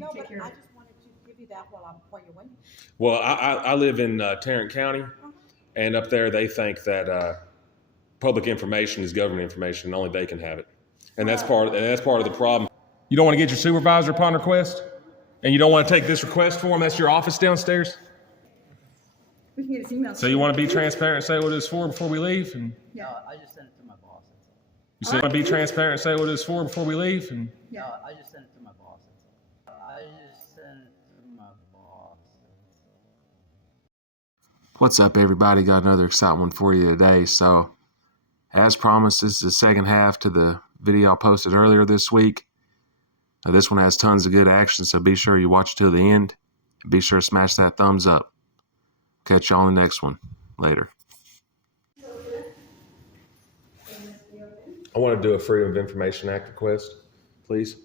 No, take but care of I it. just wanted to give you that while you're waiting. Well, I live in Tarrant County, and up there they think that public information is government information, and only they can have it, and that's part of the problem. You don't want to get your supervisor upon request, and you don't want to take this request form. That's your office downstairs. We can get his email. So you want to be transparent and say what it's for before we leave, and Yeah. No, I just sent it to my boss. you say you want to be transparent and say what it's for before we leave, and Yeah. No, I just sent it to my boss. I just sent it to my boss. What's up, everybody? Got another exciting one for you today. So, as promised, this is the second half to the video I posted earlier this week. Now, this one has tons of good action, so be sure you watch it till the end. And be sure to smash that thumbs up. Catch you on the next one. Later. I want to do a Freedom of Information Act request, please.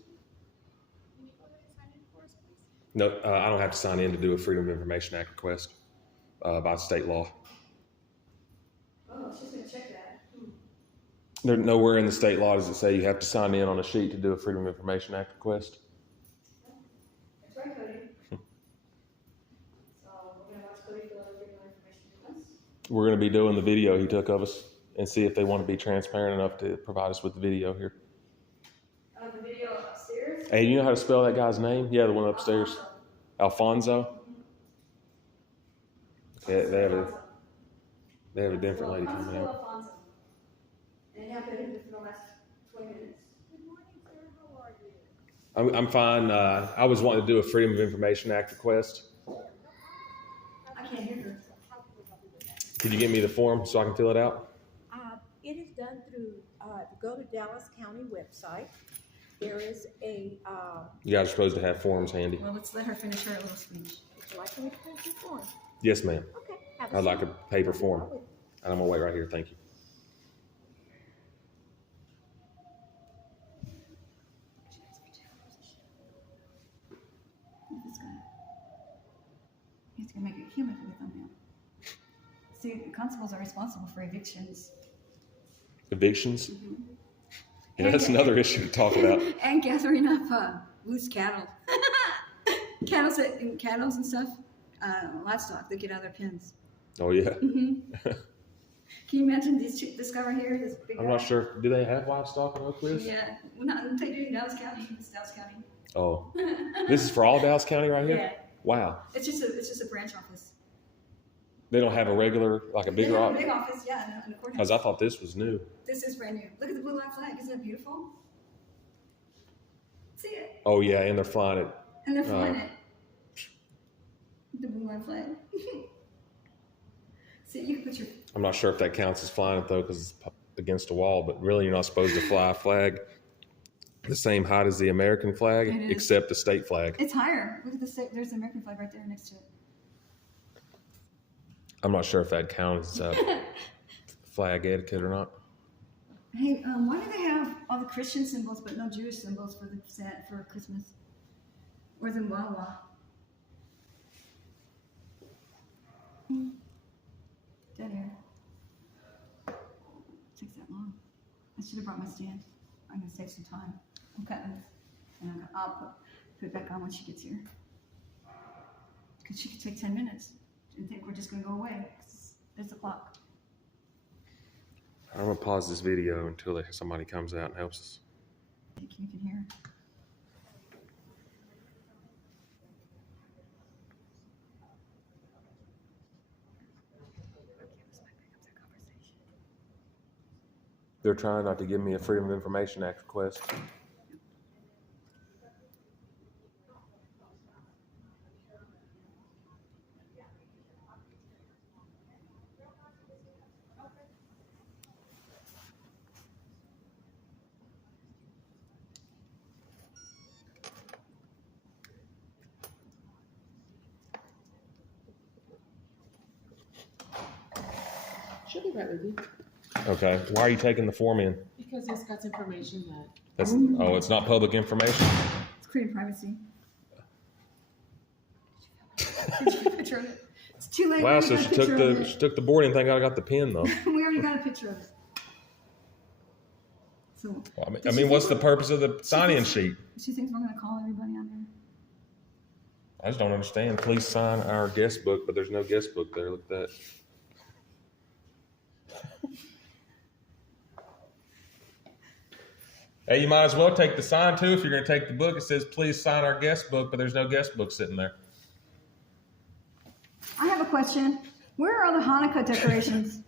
No, I don't have to sign in to do a Freedom of Information Act request by state law. Oh, she's gonna check that. There, nowhere in the state law does it say you have to sign in on a sheet to do a Freedom of Information Act request. That's right, Cody. So we're gonna watch Cody fill out freedom of information request. We're going to be doing the video he took of us and see if they want to be transparent enough to provide us with the video here. The video upstairs. Hey, you know how to spell that guy's name? Yeah, the one upstairs. Alfonso? Yeah, they have a different lady coming out. Alfonso. And have been for the last 20 minutes. Good morning, sir. How are you? I'm fine. I was wanting to do a Freedom of Information Act request. I can't hear her. Could you give me the form so I can fill it out? It is done through, go to Dallas County website. There is a, You guys are supposed to have forms handy. Well, let's let her finish her little speech. would you like me to print your form? Yes, ma'am. Okay. Have I'd like a seat. paper form. And I'm going to wait right here. Thank you. He's gonna make it human for the thumbnail. See, the constables are responsible for evictions. Evictions? Yeah, that's another issue to talk about. And gathering up loose cattle. Cattle and stuff, livestock that get out of their pens. Oh, yeah. Can you imagine this guy right here, this big guy? I'm not sure. Do they have livestock in Oak Cliff? Yeah, well, not they do in Dallas County. It's Dallas County. Oh. This is for all Dallas County right here? Yeah, Wow. it's just a branch office. They don't have a regular, like a They bigger have a office? big office, yeah, in the courthouse. Because I thought this was new. This is brand new. Look at the blue line flag. Isn't that beautiful? See it? Oh, yeah, and they're flying it. And they're flying it. The blue line flag. See, you can put your. I'm not sure if that counts as flying it, though, because it's against a wall. But really, you're not supposed to fly a flag the same height as the American flag, It is. except the state flag. It's higher. Look at the state. There's the American flag right there next to it. I'm not sure if that counts as flag etiquette or not. Hey, why do they have all the Christian symbols but no Jewish symbols for Christmas? Or the Wawa? Dead air. Takes that long. I should have brought my stand. I'm gonna save some time. I'm cutting this, and I'll put it back on when she gets here. Because she could take 10 minutes and think we're just gonna go away. It's a clock. I'm going to pause this video until somebody comes out and helps us. I think you can hear. They're trying not to give me a Freedom of Information Act request. She'll be right with you. Okay. Why are you taking the form in? Because it's got information that. It's not public information? It's creating privacy. Picture of it. It's too late. Wow, We so already she got a picture of took the boarding thing. I got the pen, though. it. We already got a picture of it. So I mean, what's the purpose of the sign-in sheet? she thinks we're gonna call everybody on there. I just don't understand. Please sign our guest book, but there's no guest book there. Look at that. Hey, you might as well take the sign too. If you're going to take the book, it says, please sign our guest book, but there's no guest book sitting there. I have a question. Where are all the Hanukkah decorations?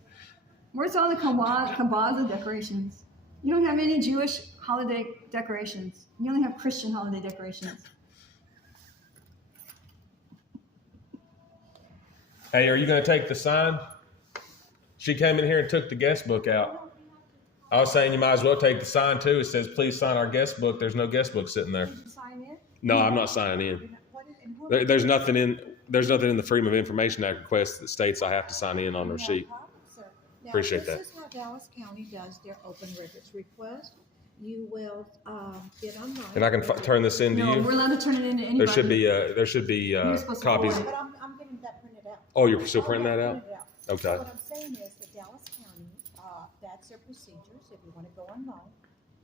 Where's all the Kabbalah decorations? You don't have any Jewish holiday decorations. You only have Christian holiday decorations. Hey, are you going to take the sign? She came in here and took the guest book out. I was saying you might as well take the sign too. It says, please sign our guest book. There's no guest book sitting there. Sign in? No, I'm not signing in. There's nothing in the Freedom of Information Act request that states I have to sign in on the sheet. Appreciate that. This is how Dallas County does their open records request. You will get online. And I can turn this into No, you. we're allowed to turn it into anybody. There should be You're supposed to copies. forward But I'm getting that printed out. Oh, you're still printing that out? Printed out. Okay. So what I'm saying is that Dallas County, that's their procedures. If you want to go online,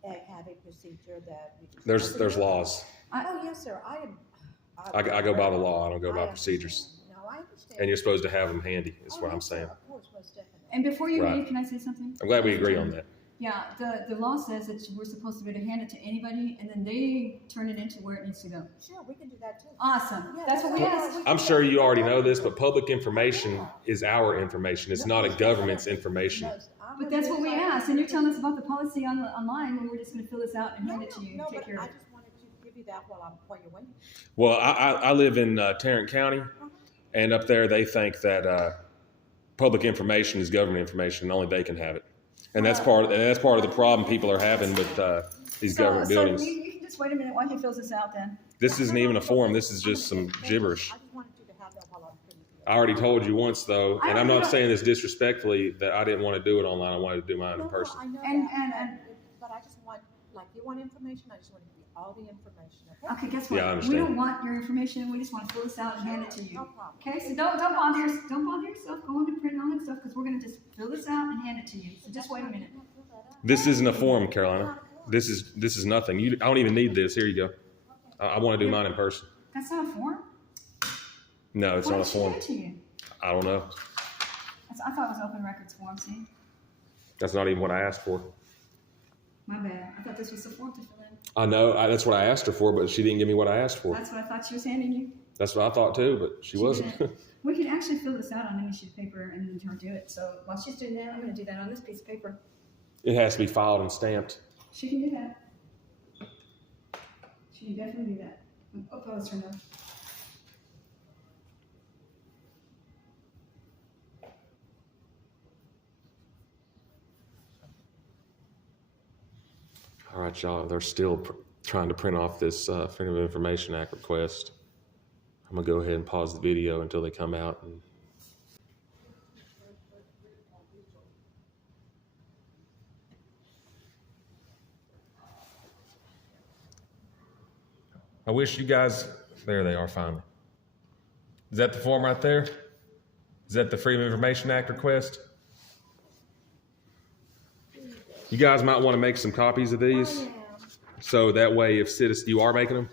they have a procedure that. There's laws. Oh, yes, sir. I go by the law. I don't go by I procedures. understand. No, I understand. And you're supposed to have them handy, is what I'm yes, sir. saying. Of course, most definitely. And before you Right. leave, can I say something? I'm glad we agree on that. Yeah, the law says that we're supposed to be able to hand it to anybody, and then they turn it into where it needs to go. Sure, we can do that too. Awesome. Yeah, That's what we asked. I'm sure you already know this, but public information is our information. It's not a government's information. But that's what we asked, and you're telling us about the policy online, and we're just going to fill this out and hand it to you. No, Take but care I of it. just wanted to give you that while you're waiting. Well, I live in Tarrant County, and up there they think that public information is government information. Only they can have it, and that's part of the problem people are having with these government buildings. So you can just wait a minute while he fills this out then. This isn't even a form. This is just some gibberish. I just wanted you to have that while I'm putting it I already told you once, though, and I'm not I- saying this disrespectfully, that I didn't want to do it online. I wanted to do mine in No, person. I know And- that, but I just want, like, you want information, I just want to give you all the information, okay? Okay, guess what? Yeah, I We understand. don't want your information. We just want to fill this out and hand it to you. No problem. Okay, so don't bother yourself going to print all that stuff because we're going to just fill this out and hand it to you. So just wait a minute. This isn't a form, Carolina. This is nothing. I don't even need this. Here you go. I want to do mine in person. That's not a form. No, it's Why not a did she form. give it to you? I don't know. I thought it was open records form. See, That's not even what I asked for. my bad. I thought this was the form to fill in. I know. That's what I asked her for, but she didn't give me what I asked for. That's what I thought she was handing you. That's what I thought too, but she wasn't. didn't. We can actually fill this out on any sheet of paper and then her do it. So while she's doing that, I'm going to do that on this piece of paper. It has to be filed and stamped. She can do that. She can definitely do that. Oh, let's turn off. All right, y'all. They're still trying to print off this Freedom of Information Act request. I'm gonna go ahead and pause the video until they come out. I wish you guys. There they are, finally. Is that the form right there? Is that the Freedom of Information Act request? You guys might want to make some copies of these, so that way if you are making them,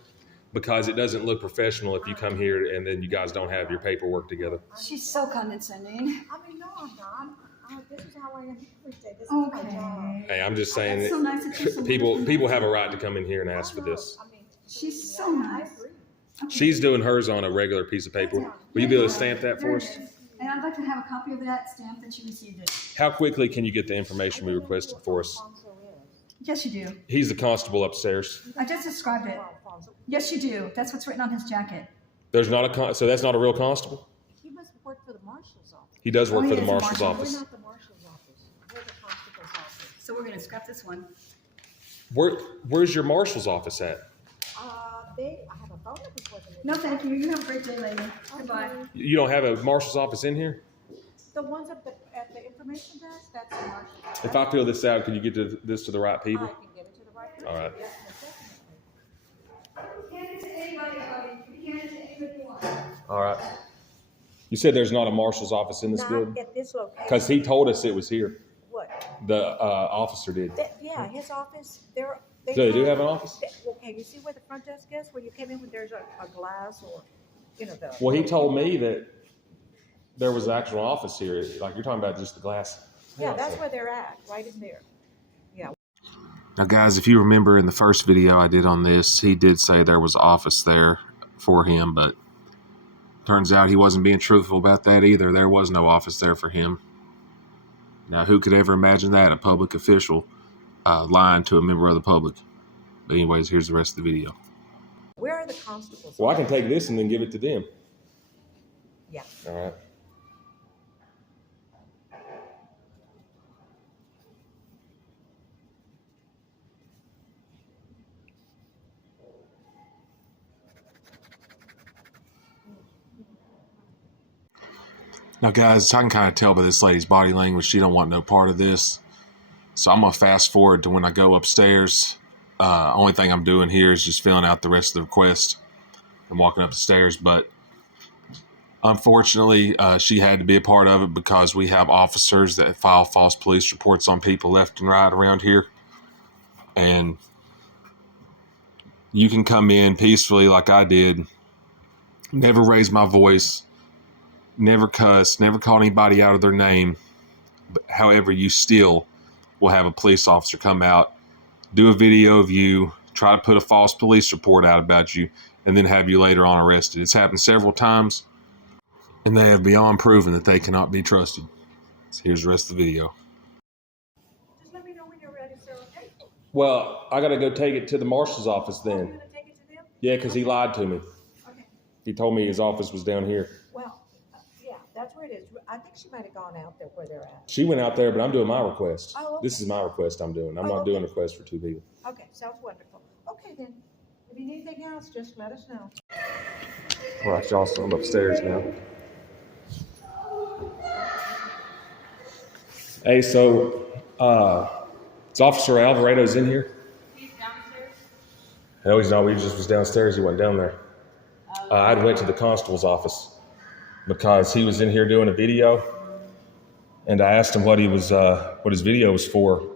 because it doesn't look professional if you come here and then you guys don't have your paperwork together. She's so condescending. I mean, no, I'm not. This is how I am every day. This is my job. Okay. Hey, I'm just saying That's so nice that you're so people have a right to come in here and ask for this. I mean, She's so I nice. agree. Okay. She's doing hers on a regular piece of paper. Will you be able to stamp that for us? There it is. And I'd like to have a copy of that stamp that you received it. How quickly can you get the information we requested for us? Yes, you do. He's the constable upstairs. I just described it. Yes, you do. That's what's written on his jacket. There's not a so that's not a real constable? He must work for the marshal's office. He does work Oh, for he the is a marshal's marshal. office. We're not the marshal's office. We're the constable's office. So we're going to scrap this one. Where's your marshal's office at? I have a phone number for them. No, thank you. You have a great day, lady. Goodbye. You don't have a marshal's office in here? The ones at the information desk, that's the marshal's. If I fill this out, can you get this to the right I people? can get it to the right person. All right. Yes, most definitely. Hand it to anybody, buddy. Hand it to anybody you want. All right. You said there's not a marshal's office in this Not building? at this location. Because he told us it was here. What? The officer did. Yeah, his office, So they do have an office? Okay, you see where the front desk is, where you came in, when there's a glass or the. Well, he told me that there was an actual office here. Like you're talking about just the glass. Yeah, that's where they're at, right in there. Now, guys, if you remember in the first video I did on this, he did say there was an office there for him, but turns out he wasn't being truthful about that either. There was no office there for him. Now, who could ever imagine that? A public official lying to a member of the public. But anyways, here's the rest of the video. Where are the constables? Well, I can take this and then give it to them. Yeah. All right. Now, guys, I can kind of tell by this lady's body language she don't want no part of this. So I'm going to fast forward to when I go upstairs. Only thing I'm doing here is just filling out the rest of the request and walking up the stairs. But unfortunately, she had to be a part of it because we have officers that file false police reports on people left and right around here. And you can come in peacefully like I did, never raise my voice, never cuss, never call anybody out of their name. But however, you still will have a police officer come out, do a video of you, try to put a false police report out about you, and then have you later on arrested. It's happened several times, and they have beyond proven that they cannot be trusted. So here's the rest of the video. Just let me know when you're ready, sir, okay? Well, I got to go take it to the marshal's office You're then. gonna take it to them? Yeah, because he lied to me. Okay, He told me his office was down here. well, yeah, that's where it is. I think she might have gone out there where they're at. She went out there, but I'm doing my request. Oh, okay. This is my request I'm doing. I'm Oh, not doing a okay. request for two people. Okay, sounds wonderful. Okay, then, if you need anything else, just let us know. All right, y'all, so I'm upstairs now. Hey, so, is Officer Alvarado's in here? He's downstairs. No, he's not. We just was downstairs. He went down there. I went to the constable's office because he was in here doing a video, and I asked him what his video was for,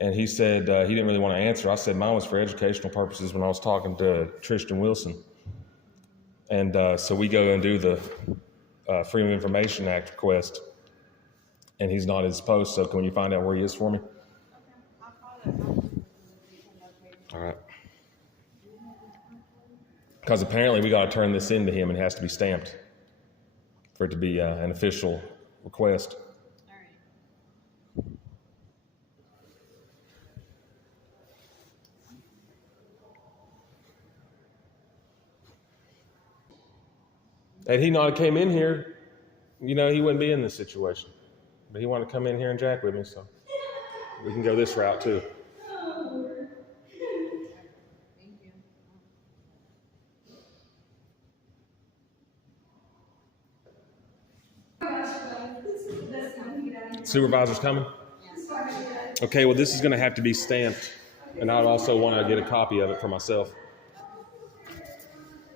and he said he didn't really want to answer. I said mine was for educational purposes when I was talking to Tristan Wilson, and so we go and do the Freedom of Information Act request, and he's not at his post. So can you find out where he is for me? All right. Because apparently we got to turn this into him and it has to be stamped for it to be an official request. All right. Had he not came in here, he wouldn't be in this situation. But he wanted to come in here and jack with me, so we can go this route too. Supervisor's coming? Okay, well, this is going to have to be stamped, and I'd also want to get a copy of it for myself.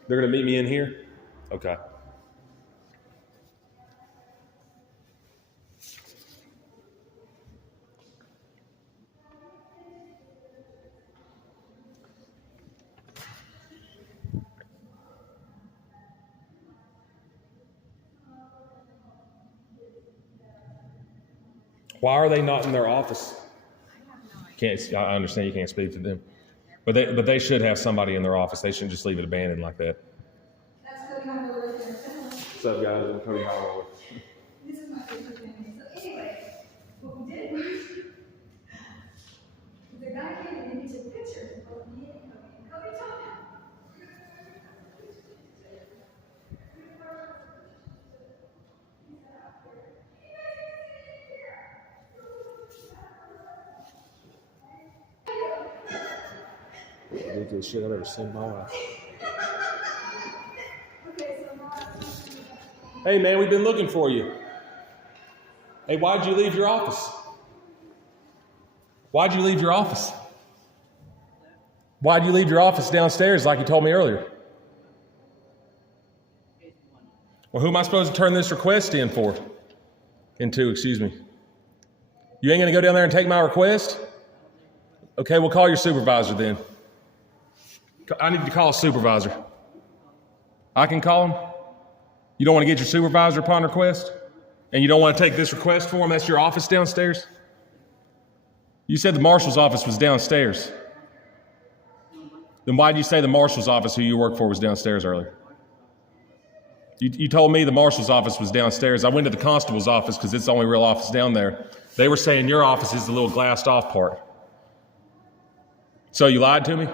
They're going to meet me in here? Okay. Why are they not in their office? I understand you can't speak to them, but they should have somebody in their office. They shouldn't just leave it abandoned like that. What's up, guys? I'm Cody Holloway. This is my favorite thing. So anyway, what we did was, the guy came and he took pictures of both me and Cody. Cody told him. Ridiculous shit I've ever seen in my life. Hey, man, we've been looking for you. Hey, why'd you leave your office? Why'd you leave your office? Why'd you leave your office downstairs like you told me earlier? Well, who am I supposed to turn this request into, excuse me. You ain't gonna go down there and take my request? Okay, we'll call your supervisor then. I need to call a supervisor. I can call him? You don't want to get your supervisor upon request? And you don't want to take this request for him? That's your office downstairs? You said the marshal's office was downstairs. Then why did you say the marshal's office who you work for was downstairs earlier? You told me the marshal's office was downstairs. I went to the constable's office because it's the only real office down there. They were saying your office is the little glassed off part. So you lied to me?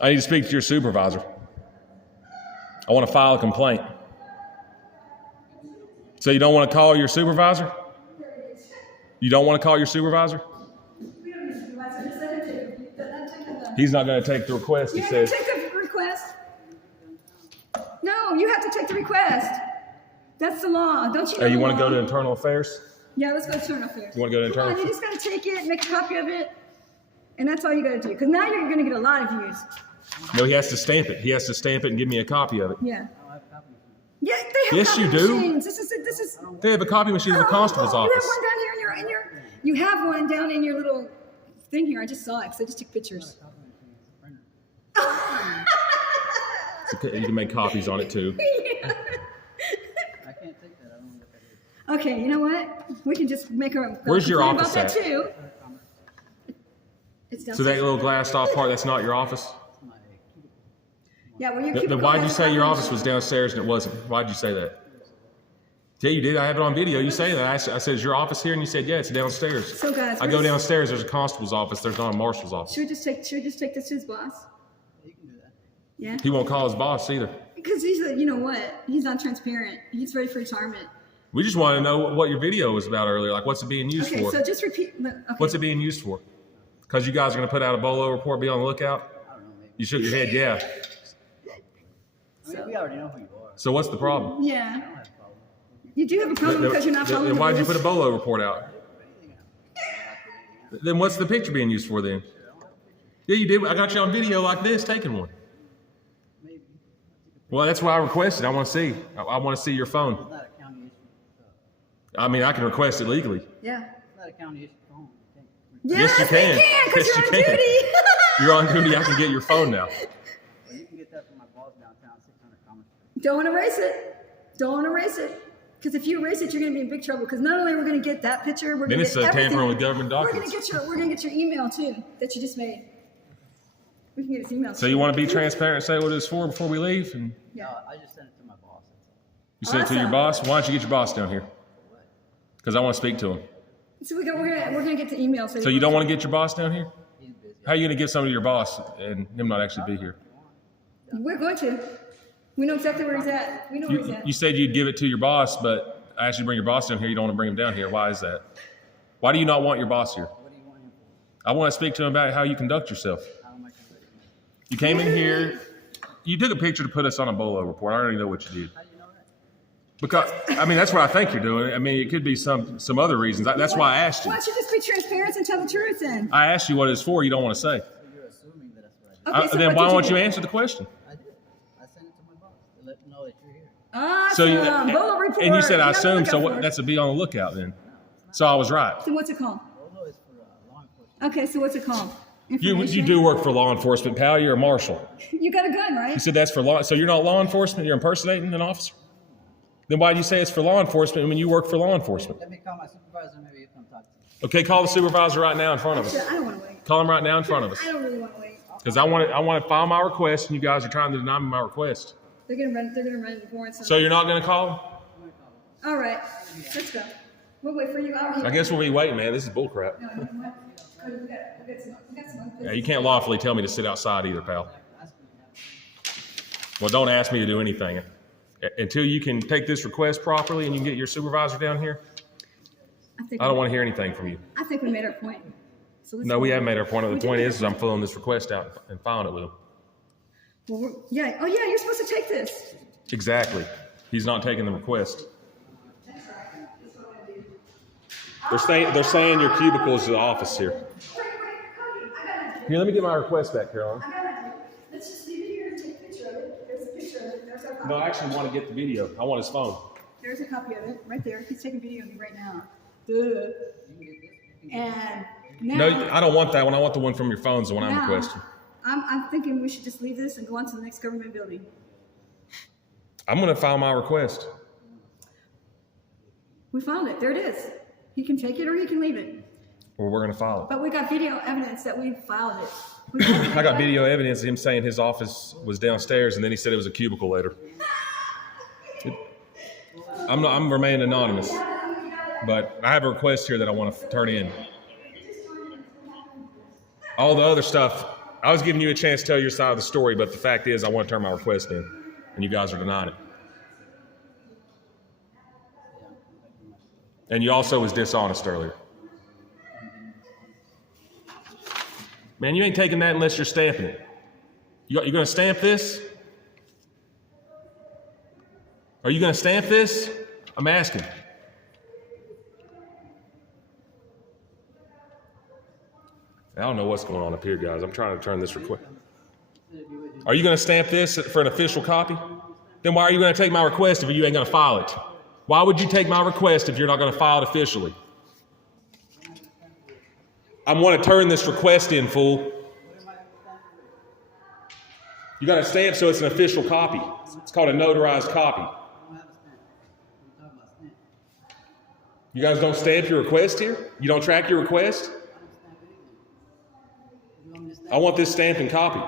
I need to speak to your supervisor. I want to file a complaint. So you don't want to call your supervisor? You don't want to call your supervisor? He's not going to take the request, he says. Take the request. No, you have to take the request. That's the law. Don't you know? Hey, you want to go to internal affairs? Yeah, let's go to internal affairs. You want to go to internal Come on, you just got to take it, make a copy of it, and that's all you got to do. Because now you're going to get a lot of views. No, he has to stamp it. He has to stamp it and give me a copy of it. Yeah. Yeah, they have Yes, copy you do. machines. This is. They have a copy machine in the constable's You office. have one down here in your. You have one down in your little thing here. I just saw it because I just took pictures. It's okay. You can make copies on it too. Yeah. I can't take that. I don't know what that is. Okay, you know what? We can just make a. Where's your complaint office about that at? too. It's So downstairs. that little glassed off part, that's not your office? Yeah, well, your Then cubicle why'd you has a say your copy office was downstairs and it wasn't? Why'd you say that? Yeah, you did. I have it on video. You say that. I said, is your office here? And you said, yeah, it's downstairs. So guys, I go downstairs. There's a constable's office. There's not a marshal's office. Should we just take this to his boss? You can do that. Yeah. He won't call his boss either. Because he's you know what? He's not transparent. He's ready for retirement. We just want to know what your video was about earlier. Like, what's it being used Okay, for? so just repeat. Okay. What's it being used for? Because you guys are going to put out a bolo report. Be on the lookout. I don't know. Maybe. You shook your head, yeah. I mean, we already know who you are. So what's the problem? Yeah. I don't have a problem. You do have a problem because you're not following Then the why'd you rules. put a bolo report out? Then what's the picture being used for then? Yeah, you did. I got you on video like this, taking one. Maybe. Well, that's why I requested. I want to see. I want to see your phone. It's not a county issue. I mean, I can request it legally. Yeah. It's not a county issue phone. Yes, you can. We can because Yes, you're you on can. duty. You're on duty. I can get your phone now. Well, you can get that from my boss downtown, 600 Commerce. Don't erase it. Don't erase it. Because if you erase it, you're going to be in big trouble. Because not only are we going to get that picture, we're Then going to it's get everything. tampering with government We're documents. going to get your email too that you just made. We can get his email. So you want to be transparent and say what it's for before we leave? And Yeah. No, I just sent it to my boss. That's all. you send it to your Awesome. boss? Why don't you get your boss down here? Because I want to speak to him. So we're gonna get the email. So you don't want to get your boss down here? He's busy. How are you going to get somebody to your boss and him not actually be here? We're going to. We know exactly where he's at. We know where he's at. You said you'd give it to your boss, but I asked you to bring your boss down here. You don't want to bring him down here. Why is that? Why do you not want your boss here? What do you want him for? I want to speak to him about how you conduct yourself. How am I conducting it? You came in here. You took a picture to put us on a bolo report. I already know what you did. How do you know that? Because, I mean, that's what I think you're doing. I mean, it could be some other reasons. That's why I asked you. Why don't you just be transparent and tell the truth then? I asked you what it's for. You don't want to say. So you're assuming that that's what I did. Okay, so Then what why did won't do? you answer the question? I did. I sent it to my boss to let him know that you're here. Awesome. So you, Bolo report. and you said Be I on the assumed. So lookout what? for it. That's a be on the lookout then. So I was right. Then what's it called? Bolo is for law enforcement. Okay, so what's it called? You Information? do work for law enforcement, pal. You're a marshal. You got a gun, You right? said that's for law. So you're not law enforcement. You're impersonating an officer. Then why do you say it's for law enforcement when you work for law enforcement? Let me call my supervisor. Maybe he'll come talk to you. Okay, call the supervisor right now in front of us. I don't want to wait. Call him right now in front of us. I don't really want to wait. Because I want to file my request, and you guys are trying to deny me my request. They're gonna run warrants. So you're not going to call him? All right, let's go. We'll wait for you out here. I guess we'll be waiting, man. This is bullcrap. No, you know what? Cody, we got some Yeah, you can't lawfully tell me to sit outside either, pal. Well, don't ask me to do anything. Until you can take this request properly and you can get your supervisor down here, I don't want to hear anything from you. I think we made our point. So let's No, go. we haven't made our point. We The did. point is I'm filling this request out and filing it with him. Well, yeah. Oh, yeah. You're supposed to take this. Exactly. He's not taking the request. They're saying your cubicle is the office here. Cody, I got it. Here, let me get my request back, Caroline. I got it. Let's just leave it here and take a picture of it. There's a picture of it. There's our copy. No, I actually want to get the video. I want his phone. There's a copy of it right there. He's taking video of me right now. Duh. And now, No, I don't want that one. I want the one from your phone's the one I'm now, requesting. I'm thinking we should just leave this and go on to the next government building. I'm going to file my request. We filed it. There it is. He can take it or he can leave it. Well, we're going to file it. But we got video evidence that we filed it. I got video evidence of him saying his office was downstairs, and then he said it was a cubicle later. I'm remaining anonymous, but I have a request here that I want to turn in. All the other stuff, I was giving you a chance to tell your side of the story, but the fact is I want to turn my request in, and you guys are denying it. And you also was dishonest earlier. Man, you ain't taking that unless you're stamping it. You're going to stamp this? Are you going to stamp this? I'm asking. I don't know what's going on up here, guys. I'm trying to turn this request. Are you going to stamp this for an official copy? Then why are you going to take my request if you ain't going to file it? Why would you take my request if you're not going to file it officially? I want to turn this request in, fool. You got to stamp so it's an official copy. It's called a notarized copy. You guys don't stamp your request here? You don't track your request? I want this stamped copy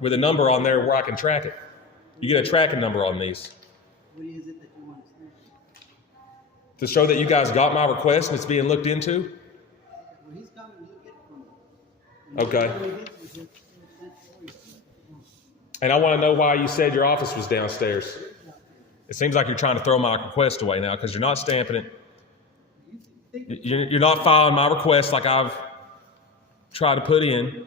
with a number on there where I can track it. You get a tracking number on these. What is it that you want to stamp? To show that you guys got my request and it's being looked into? Well, he's coming to look at it from Okay. And I want to know why you said your office was downstairs. It seems like you're trying to throw my request away now because you're not stamping it. You're not filing my request like I've tried to put in.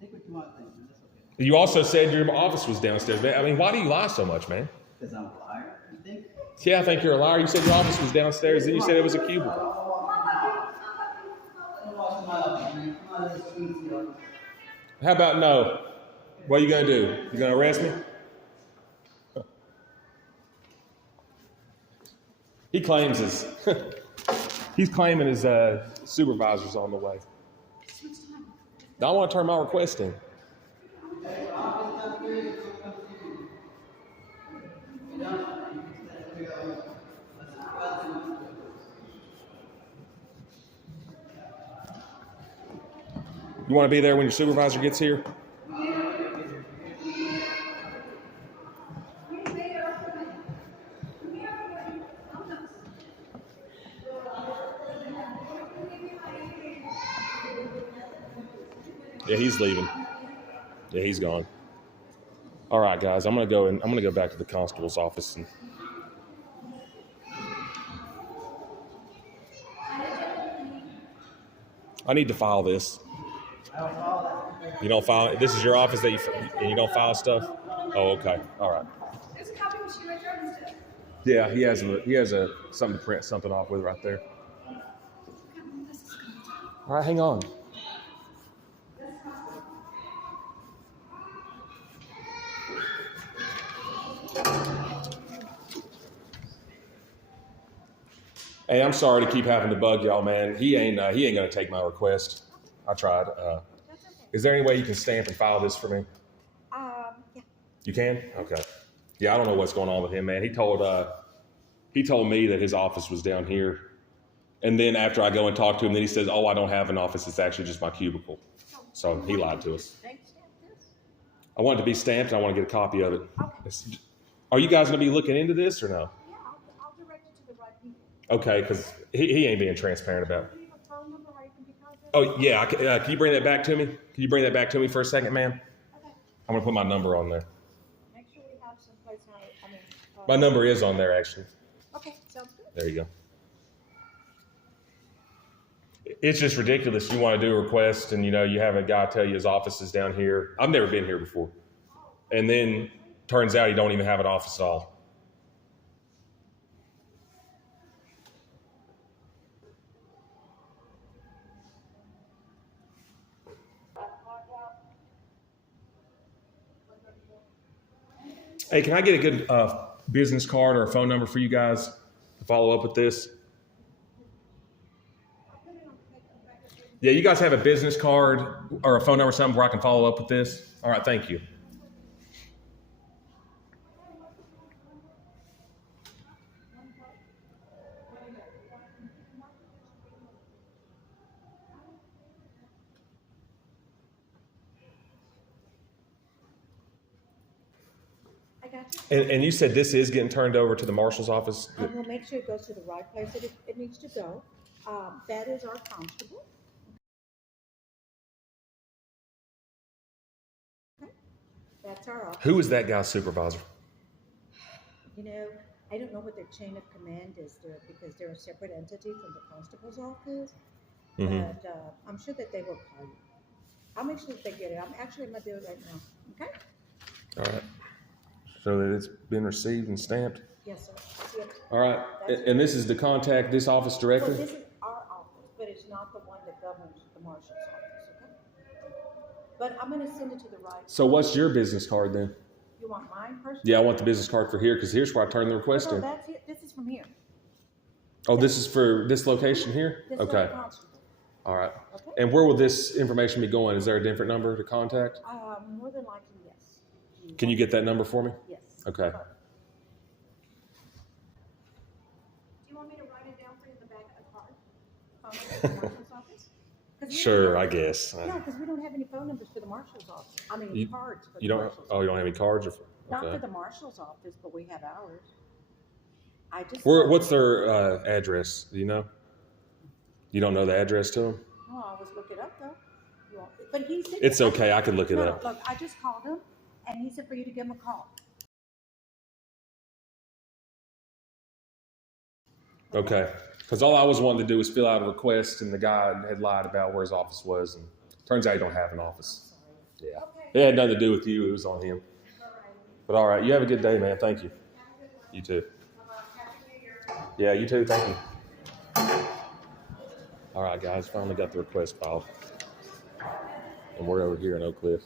Think what you want to think, man. That's okay. You also said your office was downstairs. I mean, why do you lie so much, man? Because I'm a liar. You think? Yeah, I think you're a liar. You said your office was downstairs, then you said it was a cubicle. How about no? What are you going to do? You going to arrest me? He claims he's claiming his supervisor's on the way. I want to turn my request in. You want to be there when your supervisor gets here? Yeah, he's leaving. Yeah, he's gone. All right, guys, I'm gonna go back to the constable's office and I need to file this. You don't file. This is your office that you don't file stuff. Oh, okay. All right. There's a copy machine right there, mister. Yeah, he has a something to print something off with right there. All right, hang on. Hey, I'm sorry to keep having to bug y'all, man. He ain't gonna take my request. I tried. That's okay. Is there any way you can stamp and file this for me? Yeah. You can? Okay. Yeah, I don't know what's going on with him, man. He told me that his office was down here, and then after I go and talk to him, then he says, "Oh, I don't have an office. It's actually just my cubicle." So he lied to us. They stamp this? I want it to be stamped, and I want to get a copy of it. Okay. Are you guys gonna be looking into this or no? Yeah, I'll direct it to the right people. Okay, because he ain't being transparent about it. Do you have a phone number how you can be contacted? Oh, yeah. Can you bring that back to me? Can you bring that back to me for a second, ma'am? Okay. I'm going to put my number on there. Make sure we have some place now. My number is on there, actually. Okay, sounds good. There you go. It's just ridiculous. You want to do a request and, you have a guy tell you his office is down here. I've never been here before. And then turns out he don't even have an office at all. Hey, can I get a good business card or a phone number for you guys to follow up with this? Yeah, you guys have a business card or a phone number or something where I can follow up with this? All right, thank you. got you. And you said this is getting turned over to the marshal's office? And we'll make sure it goes to the right place that it needs to go. That is our constable. Okay. That's our office. Who is that guy's supervisor? You know, I don't know what their chain of command is there because they're a separate entity from the constable's office. Mhm. But I'm sure that they will call you. I'll make sure that they get it. I'm actually going to do it right now. Okay? All right. So that it's been received and stamped? Yes, sir. Yes. All right. That's And this is to contact this office Well, directly? this is our office, but it's not the one that governs the marshal's office, okay? But I'm gonna send it to the right. So what's your business card then? You want mine personally? Yeah, I want the business card for here because here's where I turn the request No, in. that's it. This is from here. Oh, this is for this location here? This is Okay. our constable, All right. okay? And where will this information be going? Is there a different number to contact? More than likely, yes. Can you get that number for me? Yes. Okay. Do you want me to write it down for you in the back of the card? From the marshal's office? 'Cause we Sure, don't I have- guess. Yeah, because we don't have any phone numbers for the marshal's office. I mean, You- cards for the You don't? marshal's Oh, you don't have any cards? Or, Not for okay. the marshal's office, but we have ours. I just. What's their address? Do you know? You don't know the address to them? No, I always look it up though. You want- But he said. It's okay. I can look it No, up. look, I just called him and he said for you to give him a call. Okay. Because all I was wanting to do was fill out a request, and the guy had lied about where his office was, and turns out he don't have an office. Yeah. Okay. It had nothing to do with you. It was on him. All right. But all right. You have a good day, man. Thank you. You too. Happy New Year. Yeah, you too. Thank you. All right, guys. Finally got the request filed. And we're over here in Oak Cliff.